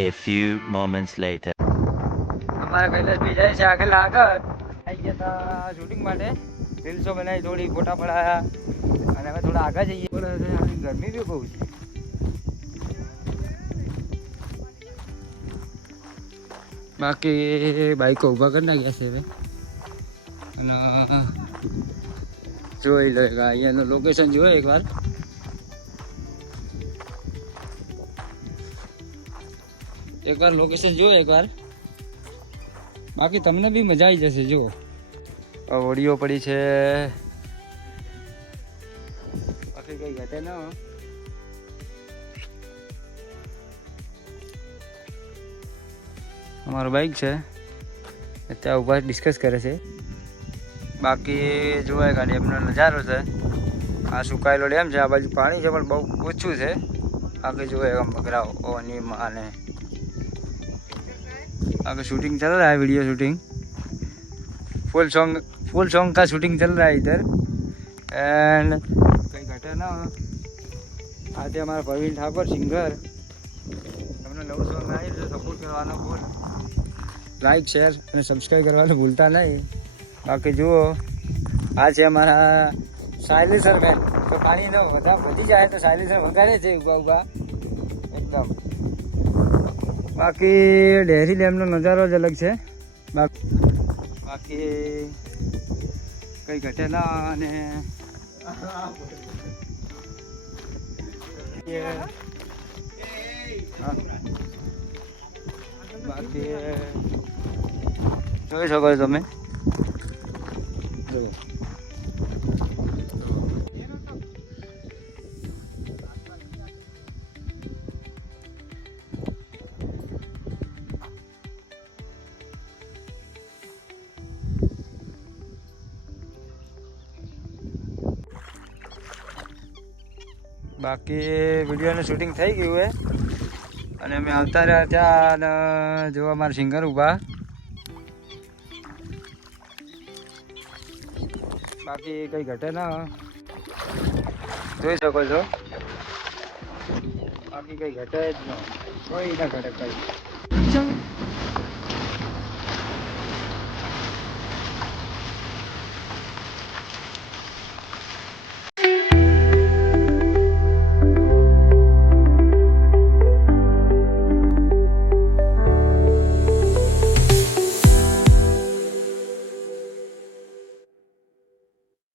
A few moments later. અમારા કૈલાસભાઈ જાય છે આગળ આવી ગયા હતા શૂટિંગ માટે, રીલ્સો બનાવી, થોડી ફોટા પડાયા અને હવે થોડા આગળ જઈએ. ગરમી બી બહુ છે. બાકી બાઈકો ઊભા કરી નાખ્યા છે હવે અને જોઈ લો અહીંયાનું લોકેશન જોયો એકવાર. લોકેશન જુઓ એકવાર, બાકી તમને બી મજા આવી જશે. જુઓ હોડીઓ પડી છે, બાકી કઈ ઘટે ન. અમારું બાઈક છે ત્યાં ઉભા ડિસ્કસ કરે છે. બાકી જોવાય ગાડી એમનો નજારો છે. આ સુકાયેલો ડેમ છે, આ બાજુ પાણી છે પણ બહુ ઓછું છે. બાકી જોવાય આમ બકરાઓ ઓની માને. आगे शूटिंग चल रहा है, वीडियो शूटिंग, फुल सॉन्ग का शूटिंग चल रहा है इधर. एंड कई घटे ना आज हमारा प्रवीण ठाकुर सिंगर हमने नव सॉन्ग आई तो सपोर्ट करवाना भूल, लाइक शेयर और सब्सक्राइब करवाना भूलता नहीं. बाकी जुओ आज हमारा साइलेंसर में तो पानी न वधी जाए तो साइलेंसर वगाड़े છે ઉભા ઉભા એકદમ. બાકી ડેરી ડેમનો નજારો જ અલગ છે. બાકી કઈ ઘટે ના. અને બાકી જોઈ શકો છો તમે. બાકી વિડીયોનું શૂટિંગ થઈ ગયું હે અને અમે આવતા રહ્યા ત્યાં જોવા મારા સિંગર ઊભા. બાકી કઈ ઘટે ના, જોઈ શકો છો. બાકી કઈ ઘટે જ ન, કોઈ ના ઘટે કઈ.